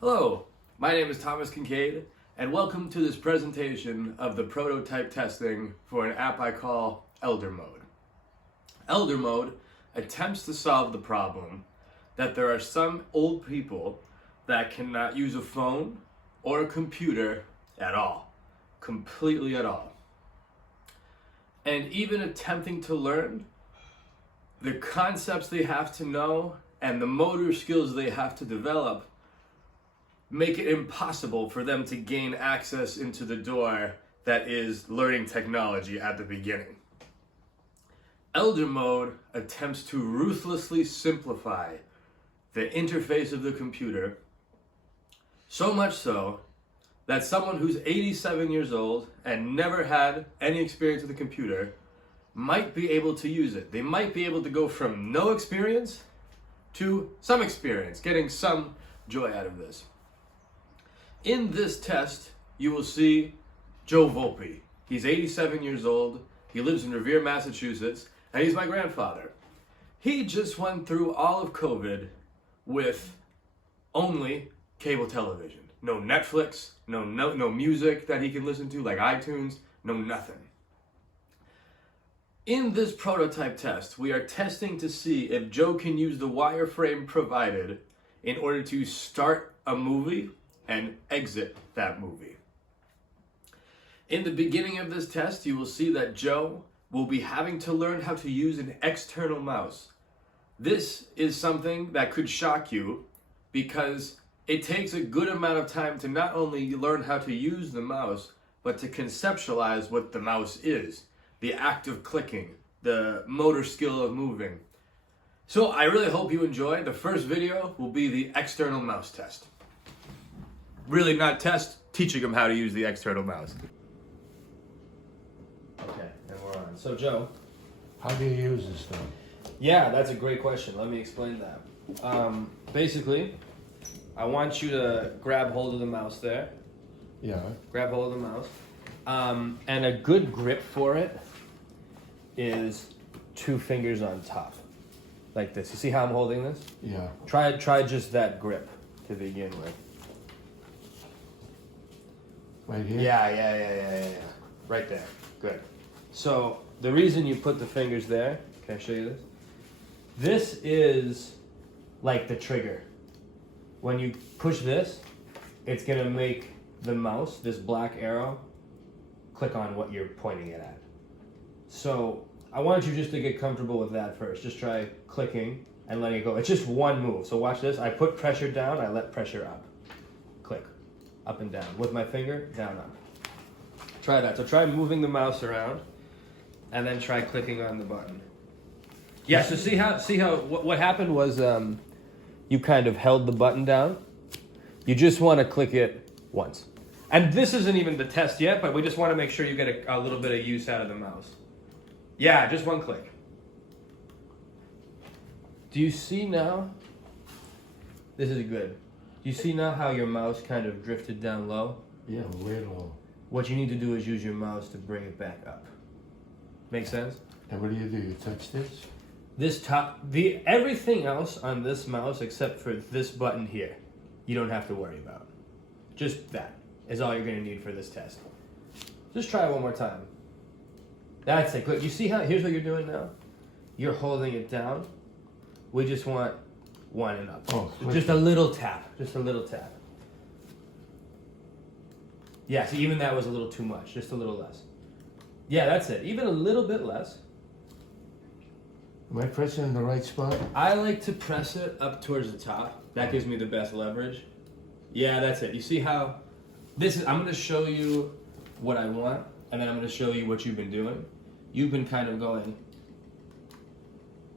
Hello, my name is Thomas Kincaid, and welcome to this presentation of the prototype testing for an app I call Elder Mode. Elder Mode attempts to solve the problem that there are some old people that cannot use a phone or a computer at all, completely at all. And even attempting to learn, the concepts they have to know and the motor skills they have to develop make it impossible for them to gain access into the door that is learning technology at the beginning. Elder Mode attempts to ruthlessly simplify the interface of the computer, so much so that someone who's 87 years old and never had any experience with a computer might be able to use it. They might be able to go from no experience to some experience, getting some joy out of this. In this test, you will see Joe Volpe. He's 87 years old, he lives in Revere, Massachusetts, and he's my grandfather. He just went through all of COVID with only cable television. No Netflix, no music that he can listen to like iTunes, no nothing. In this prototype test, we are testing to see if Joe can use the wireframe provided in order to start a movie and exit that movie. In the beginning of this test, you will see that Joe will be having to learn how to use an external mouse. This is something that could shock you because it takes a good amount of time to not only learn how to use the mouse, but to conceptualize what the mouse is, the act of clicking, the motor skill of moving. So I really hope you enjoy. The first video will be the external mouse test. Really not test, teaching them how to use the external mouse. Okay, and we're on. So Joe. How do you use this thing? Yeah, that's a great question. Let me explain that. Basically, I want you to grab hold of the mouse there. Yeah. Grab hold of the mouse. And a good grip for it is 2 fingers on top. Like this. You see how I'm holding this? Yeah. Try just that grip to begin with. Right here? Yeah. Right there. Good. So the reason you put the fingers there, can I show you this? This is like the trigger. When you push this, it's gonna make the mouse, this black arrow, click on what you're pointing it at. So I want you just to get comfortable with that first. Just try clicking and letting it go. It's just one move. So watch this. I put pressure down, I let pressure up. Click. Up and down. With my finger, down, up. Try that. So try moving the mouse around and then try clicking on the button. Yeah, so see how what happened was you kind of held the button down. You just want to click it once. And this isn't even the test yet, but we just want to make sure you get a little bit of use out of the mouse. Yeah, just one click. Do you see now? This is good. Do you see now how your mouse kind of drifted down low? Yeah, way low. What you need to do is use your mouse to bring it back up. Make sense? And what do? You touch this? This everything else on this mouse except for this button here, you don't have to worry about. Just that is all you're gonna need for this test. Just try it one more time. That's it, good. You see how, here's what you're doing now? You're holding it down. We just want one and up. Oh, just a little tap, just a little tap. Yeah, so even that was a little too much, just a little less. Yeah, that's it, even a little bit less. Am I pressing in the right spot? I like to press it up towards the top. That gives me the best leverage. Yeah, that's it. You see how this is, I'm gonna show you what I want, and then I'm gonna show you what you've been doing. You've been kind of going,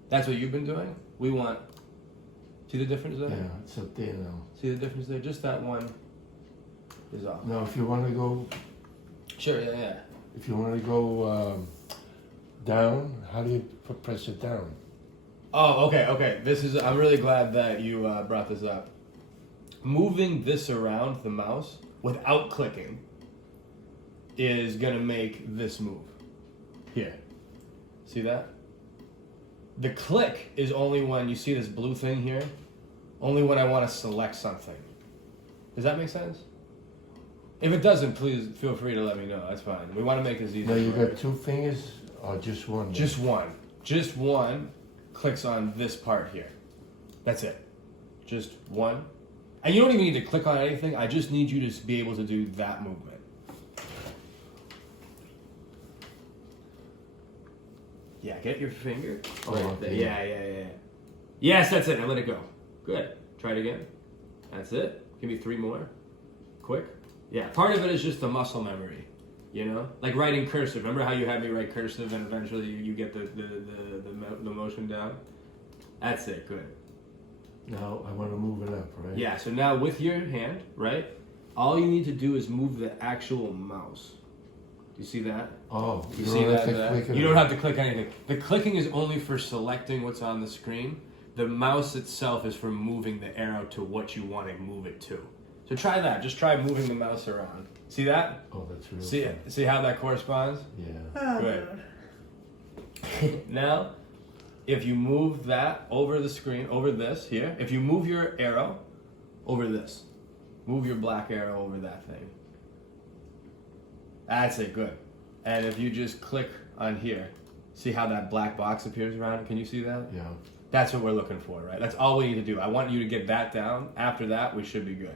that's what you've been doing. We want, see the difference there? Yeah, it's up there now. See the difference there? Just that one is off. Now, if you want to go, Sure, yeah. if you want to go down, how do you press it down? Oh, okay. I'm really glad that you brought this up. Moving this around the mouse without clicking is gonna make this move. Here. See that? The click is only when you see this blue thing here, only when I want to select something. Does that make sense? If it doesn't, please feel free to let me know. That's fine. We want to make this easy. Now you for got 2 fingers or just one? Just one. Just one clicks on this part here. That's it. Just one. And you don't even need to click on anything. I just need you to be able to do that movement. Yeah, get your finger. Oh, Right okay. there. Yeah. Yes, that's it. Now let it go. Good. Try it again. That's it. Give me 3 more. Quick. Yeah, part of it is just the muscle memory. You know, like writing cursive. Remember how you had me write cursive, and eventually you get the motion down. That's it. Good. Now I want to move it up, right? Yeah. So now with your hand, right? All you need to do is move the actual mouse. Do you see that? Oh, You you see don't that? have to that? click it You don't on. have to click anything. The clicking is only for selecting what's on the screen. The mouse itself is for moving the arrow to what you want to move it to. So try that. Just try moving the mouse around. See that? Oh, that's real See fun. it? See how that corresponds? Yeah. Good. Now, if you move that over the screen, over this here, if you move your arrow over this, move your black arrow over that thing. That's it, good. And if you just click on here, see how that black box appears around it? Can you see that? Yeah. That's what we're looking for, right? That's all we need to do. I want you to get that down. After that, we should be good.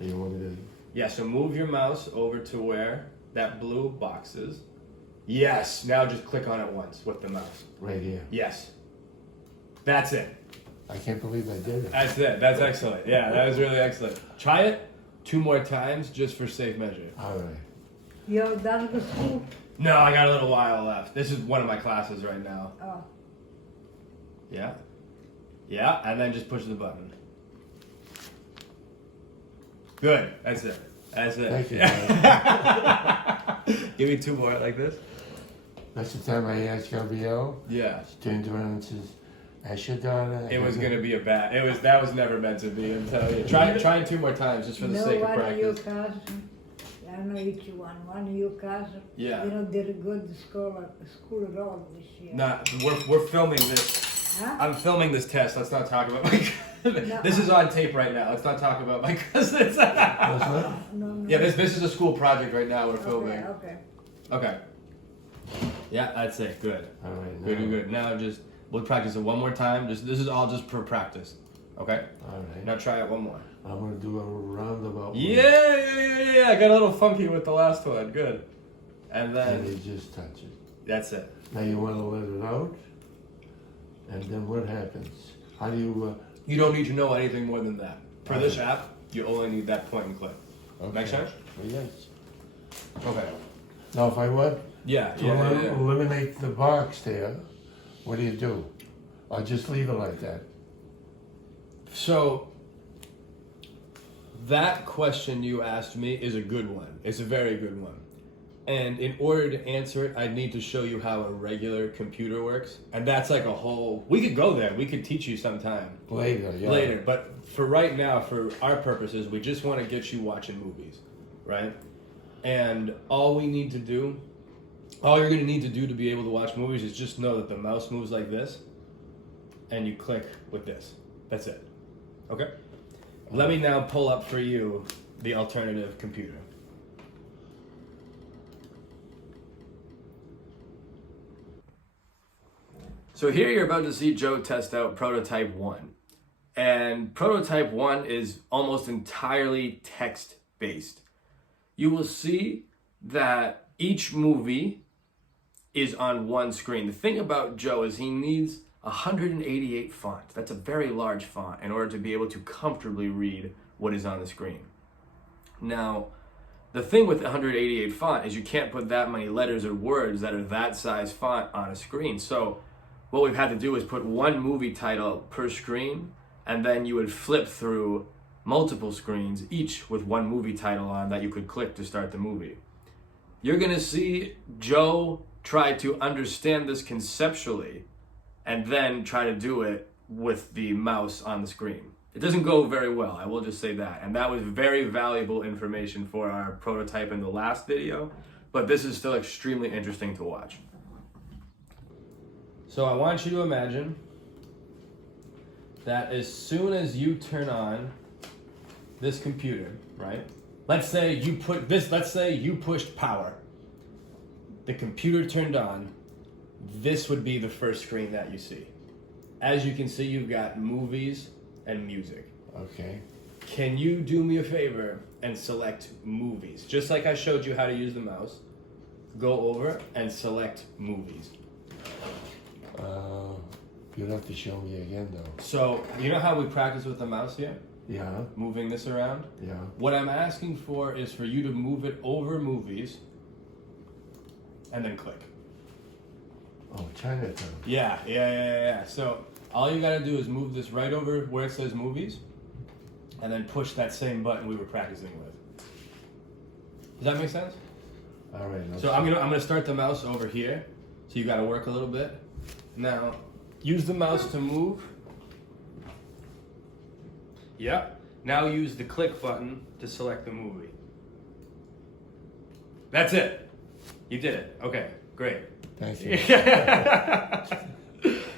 You want me to? Yeah, so move your mouse over to where that blue box is. Yes, now just click on it once with the mouse. Right here. Yes. That's it. I can't believe I did it. That's it. That's excellent. Yeah, that was really excellent. Try it 2 more times just for safe measure. All right. You're done with school? No, I got a little while left. This is one of my classes right now. Oh. Yeah. Yeah, and then just push the button. Good. That's it. That's it. Thank you, Give me 2 more like this. That's the time I asked Gabrielle. Yeah. She turned around and says, "Ask your daughter." It was gonna be a bad. That was never meant to be. I'm telling you. Try it 2 more times just for the sake of one of your practice. cousins, I know each one of your cousins, Yeah. did good school at all this year. Nah, we're filming this. Huh? I'm filming this test. Let's not talk about my. This is on tape right now. Let's not talk about my cousins. What's that? No. Yeah, this is a school project right now. We're filming. Okay. Okay. Yeah, that's it. Good. All right. Good. Now just we'll practice it 1 more time. This is all just for practice. Okay. All right. Now try it 1 more. I'm gonna do a roundabout. Yeah. I got a little funky with the last one. Good. And And then you just touch it. that's it. Now you want to let it out, and then what happens? How do you? You don't need to know anything more than that. For this app, you only need that point and click. Okay. Make sense? Yes. Okay. Now, if I want Yeah. to eliminate the box there, what do? Or just leave it like that? So that question you asked me is a good one. It's a very good one. And in order to answer it, I'd need to show you how a regular computer works. And that's like a whole... We could go there. We could teach you sometime. Later, yeah. Later. But for right now, for our purposes, we just want to get you watching movies. Right? And all we need to do... All you're going to need to do to be able to watch movies is just know that the mouse moves like this. And you click with this. That's it. Okay? Let me now pull up for you the alternative computer. So here you're about to see Joe test out Prototype 1. And Prototype 1 is almost entirely text-based. You will see that each movie is on one screen. The thing about Joe is he needs 188 fonts. That's a very large font in order to be able to comfortably read what is on the screen. Now, the thing with 188 font is you can't put that many letters or words that are that size font on a screen. So what we've had to do is put one movie title per screen, and then you would flip through multiple screens, each with one movie title on that you could click to start the movie. You're gonna see Joe try to understand this conceptually and then try to do it with the mouse on the screen. It doesn't go very well, I will just say that. And that was very valuable information for our prototype in the last video, but this is still extremely interesting to watch. So I want you to imagine that as soon as you turn on this computer, right? Let's say you pushed power. The computer turned on. This would be the first screen that you see. As you can see, you've got movies and music. Okay. Can you do me a favor and select movies? Just like I showed you how to use the mouse. Go over and select movies. You'll have to show me again, though. So, you know how we practice with the mouse here? Yeah. Moving this around? Yeah. What I'm asking for is for you to move it over movies and then click. Oh, Chinatown. Yeah. So, all you gotta do is move this right over where it says movies and then push that same button we were practicing with. Does that make sense? All right. So I'm gonna start the mouse over here. So you gotta work a little bit. Now, use the mouse to move. Yep. Now use the click button to select the movie. That's it. You did it. Okay, great. Thank you.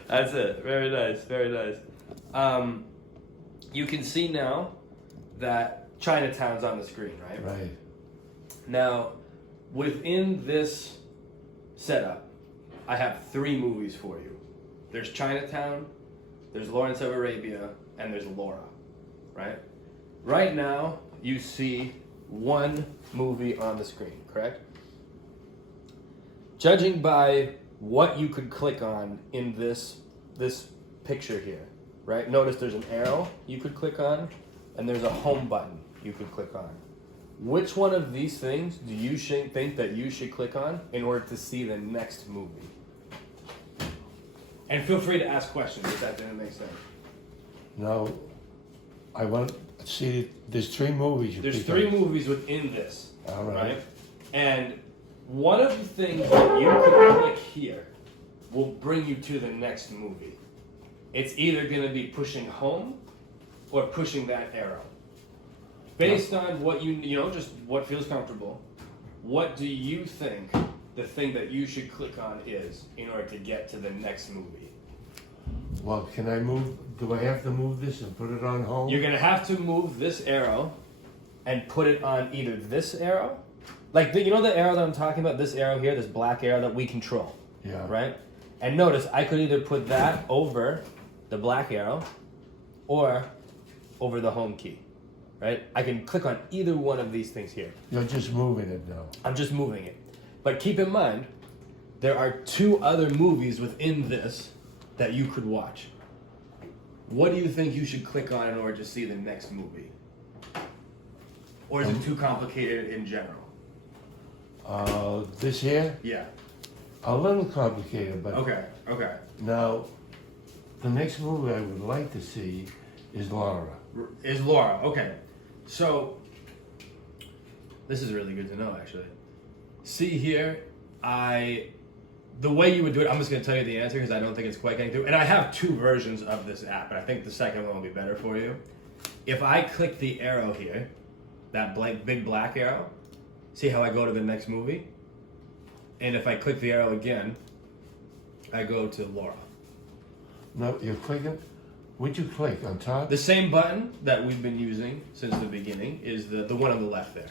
That's it. Very nice. Very nice. You can see now that Chinatown's on the screen, right? Right. Now, within this setup, I have 3 movies for you. There's Chinatown, there's Lawrence of Arabia, and there's Laura, right? Right now, you see 1 movie on the screen, correct? Judging by what you could click on in this picture here, right? Notice there's an arrow you could click on, and there's a home button you could click on. Which one of these things do you think that you should click on in order to see the next movie? And feel free to ask questions if that didn't make sense. Now, I want to see. There's 3 movies. There's 3 movies within this, All right? right. And one of the things that you can click here will bring you to the next movie. It's either going to be pushing home or pushing that arrow. Based on what just what feels comfortable, what do you think the thing that you should click on is in order to get to the next movie? Well, can I move? Do I have to move this and put it on home? You're going to have to move this arrow and put it on either this arrow, like the arrow that I'm talking about, this arrow here, this black arrow that we control, Yeah. right? And notice I could either put that over the black arrow or over the home key. Right? I can click on either one of these things here. You're just moving it now. I'm just moving it. But keep in mind, there are 2 other movies within this that you could watch. What do you think you should click on in order to see the next movie? Or is it too complicated in general? This here, Yeah. a little complicated, but Okay. now, the next movie I would like to see is Laura. Is Laura. Okay. So, this is really good to know, actually. See here, the way you would do it, I'm just going to tell you the answer because I don't think it's quite getting through. And I have 2 versions of this app, and I think the second one will be better for you. If I click the arrow here, that big black arrow, see how I go to the next movie? And if I click the arrow again, I go to Laura. No, you're clicking. Would you click on top? The same button that we've been using since the beginning is the one on the left there.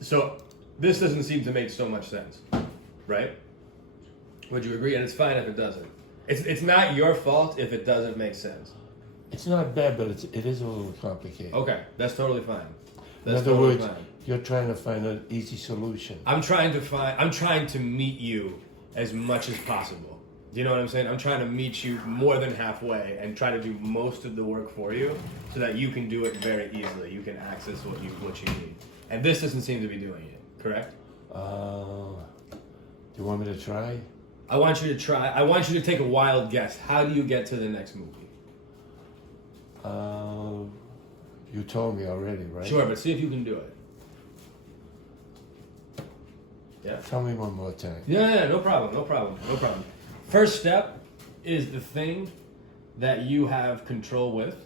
So this doesn't seem to make so much sense, right? Would you agree? And it's fine if it doesn't. It's not your fault if it doesn't make sense. It's not bad, but it is a little complicated. Okay, that's totally fine. In That's other totally words, fine. you're trying to find an easy solution. I'm trying to meet you as much as possible. Do you know what I'm saying? I'm trying to meet you more than halfway and try to do most of the work for you so that you can do it very easily. You can access what you need. And this doesn't seem to be doing it, correct? Do you want me to try? I want you to try. I want you to take a wild guess. How do you get to the next movie? You told me already, right? Sure, but see if you can do it. Yeah? Tell me one more time. Yeah, no problem. First step is the thing that you have control with,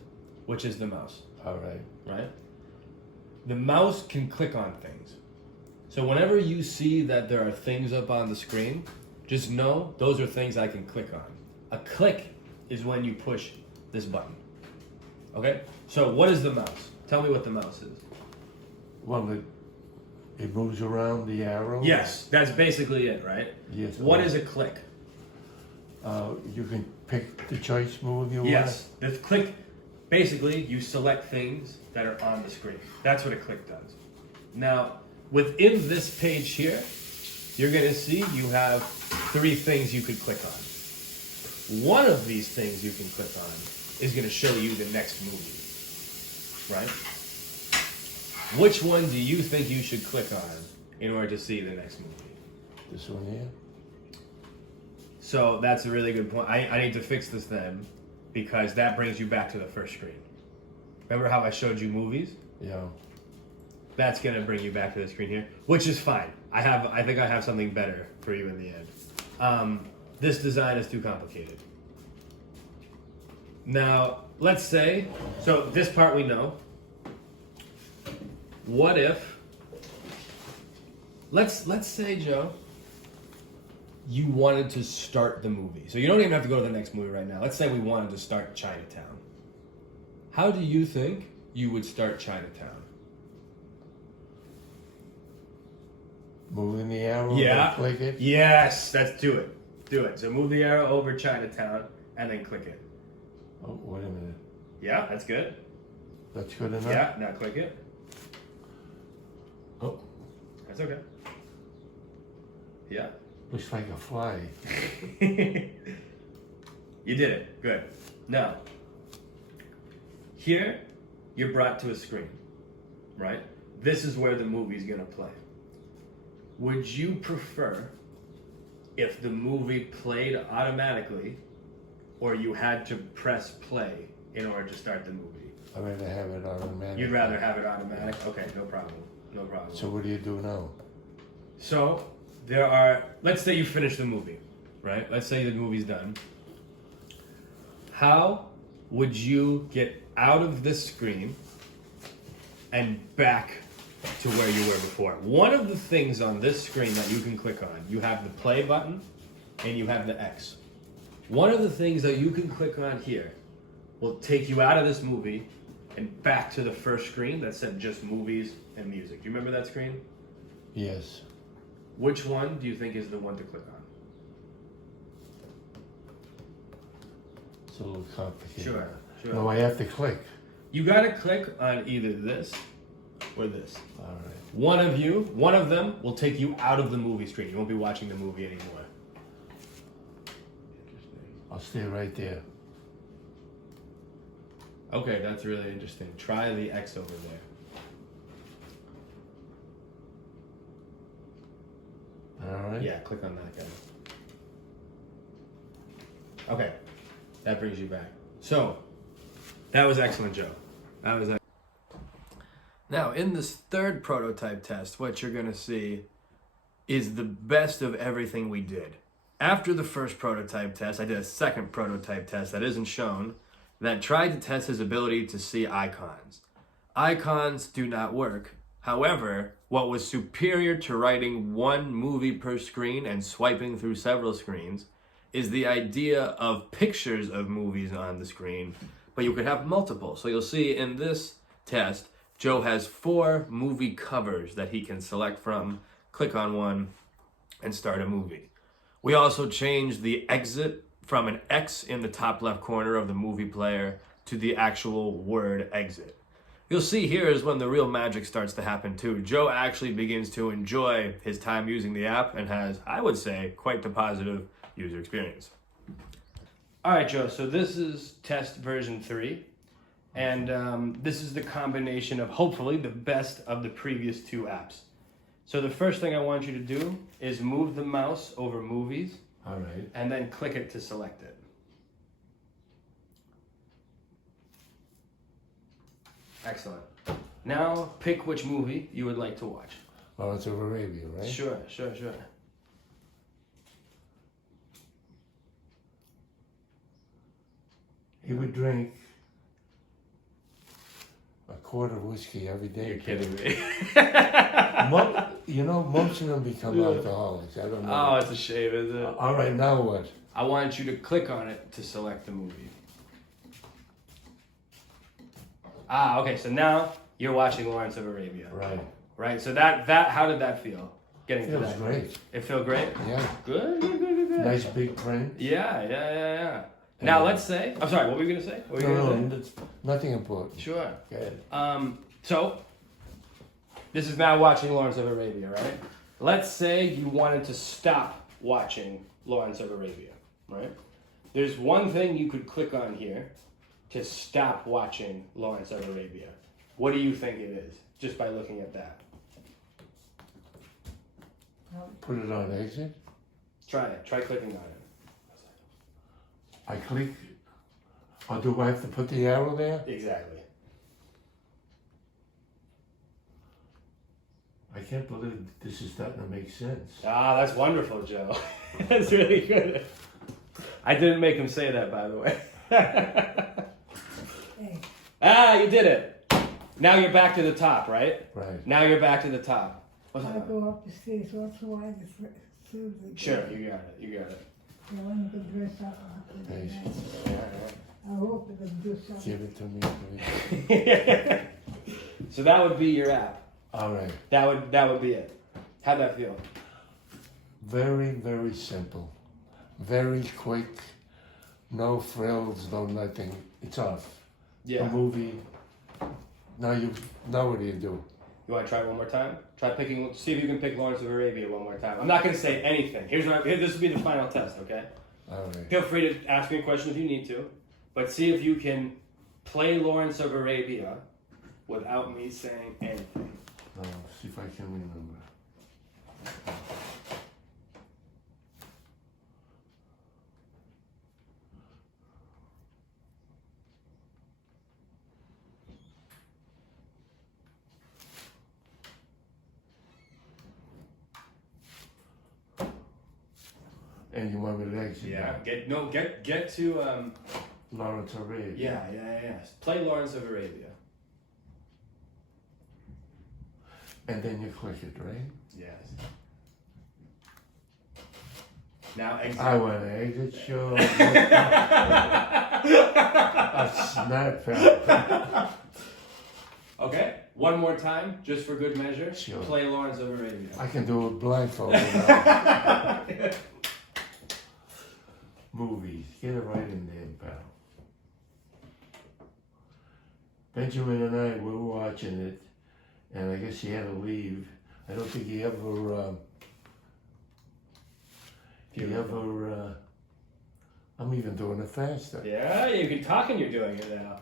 which is the mouse, All right. right? The mouse can click on things. So whenever you see that there are things up on the screen, just know those are things I can click on. A click is when you push this button. Okay? So what is the mouse? Tell me what the mouse is. Well, it moves around the arrow. Yes, that's basically it, right? Yes. What is a click? You can pick the choice move you want. Yes. The click, basically, you select things that are on the screen. That's what a click does. Now, within this page here, you're going to see you have 3 things you could click on. One of these things you can click on is going to show you the next movie, right? Which one do you think you should click on in order to see the next movie? This one here. So that's a really good point. I need to fix this then, because that brings you back to the first screen. Remember how I showed you movies? Yeah. That's gonna bring you back to the screen here, which is fine. I think I have something better for you in the end. This design is too complicated. Now, let's say, so this part we know. What if, let's say, Joe, you wanted to start the movie. So you don't even have to go to the next movie right now. Let's say we wanted to start Chinatown. How do you think you would start Chinatown? Moving the arrow. Yeah. And click it. Yes, do it. Do it. So move the arrow over Chinatown and then click it. Oh, wait a minute. Yeah, that's good. That's good enough. Yeah, now click it. Oh, That's okay. Yeah. looks like a fly. You did it. Good. Now, here you're brought to a screen, right? This is where the movie's gonna play. Would you prefer if the movie played automatically or you had to press play in order to start the movie? I'd rather have it automatic. You'd rather have it automatic? Okay, no problem. No problem. So what do you do now? So there are, let's say you finish the movie, right? Let's say the movie's done. How would you get out of this screen and back to where you were before? One of the things on this screen that you can click on, you have the play button and you have the X. One of the things that you can click on here will take you out of this movie and back to the first screen that said just movies and music. Do you remember that screen? Yes. Which one do you think is the one to click on? It's a little complicated. Sure. No, I have to click. You gotta click on either this or this. All right. One of them will take you out of the movie screen. You won't be watching the movie anymore. I'll stay right there. Okay, that's really interesting. Try the X over there. All right. Yeah, click on that guy. Okay, that brings you back. So, that was excellent, Joe. That was excellent. Now, in this third prototype test, what you're going to see is the best of everything we did. After the first prototype test, I did a second prototype test that isn't shown that tried to test his ability to see icons. Icons do not work. However, what was superior to writing one movie per screen and swiping through several screens is the idea of pictures of movies on the screen, but you could have multiple. So you'll see in this test, Joe has 4 movie covers that he can select from, click on one, and start a movie. We also changed the exit from an X in the top left corner of the movie player to the actual word exit. You'll see here is when the real magic starts to happen too. Joe actually begins to enjoy his time using the app and has, I would say, quite the positive user experience. All right, Joe, so this is test version 3. And this is the combination of hopefully the best of the previous 2 apps. So the first thing I want you to do is move the mouse over movies. All right. And then click it to select it. Excellent. Now pick which movie you would like to watch. Lawrence of Arabia, right? Sure. He would drink a quart of whiskey every day. You're kidding me. Most of them become alcoholics. I don't know. Oh, it's a shame, isn't it? All right, now what? I want you to click on it to select the movie. Ah, okay. So now you're watching Lawrence of Arabia, Right. right? So that how did that feel? Getting to Feels that. great. It felt great. Yeah. Good. Nice big print. Yeah. Now let's say. I'm sorry. What were you gonna say? What were you No, gonna no, it's nothing important. say? Sure. Good. So this is now watching Lawrence of Arabia, right? Let's say you wanted to stop watching Lawrence of Arabia, right? There's one thing you could click on here to stop watching Lawrence of Arabia. What do you think it is, just by looking at that? Put it on exit. Try it. Try clicking on it. I click. Or do I have to put the arrow there? Exactly. I can't believe this is starting to make sense. Ah, that's wonderful, Joe. That's really good. I didn't make him say that, by the way. Hey, Ah, you did it. Now you're back to the top, right? Right. Now you're back to the top. What's I that? go up the stairs, what's why the stairs again? Sure, you got it. You got it. I want to dress up. Thanks. I hope we can do something. Give it to me, please. So that would be your app. All right. That would be it. How'd that feel? Very, very simple. Very quick. No frills, no nothing. It's off. A movie. Now what do you do? You want to try it one more time? See if you can pick Lawrence of Arabia one more time. I'm not going to say anything. This will be the final test, okay? All right. Feel free to ask me a question if you need to, but see if you can play Lawrence of Arabia without me saying anything. See if I can remember. And you want me to exit? Get to Lawrence Arabia. yeah. Play Lawrence of Arabia. And then you click it, right? Yes. Now exit. I want to exit, sure. A snap pal. Okay. One more time, just for good measure. Sure. Play Lawrence of Arabia. I can do it blindfolded now. Movies. Get it right in there, pal. Benjamin and I were watching it, and I guess he had to leave. I don't think he ever, I'm even doing it faster. Yeah, you can talk and you're doing it now.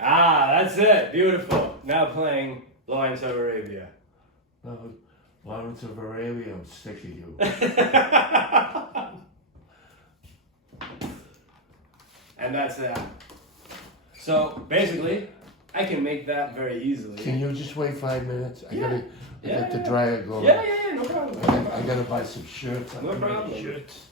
Ah, that's it. Beautiful. Now playing Lawrence of Arabia. No, Lawrence of Arabia, I'm sick of you. And that's that. So basically, I can make that very easily. Can you just wait 5 minutes? I got Yeah, the dryer going. Yeah, no problem. I gotta buy some shirts. No problem. Shirts.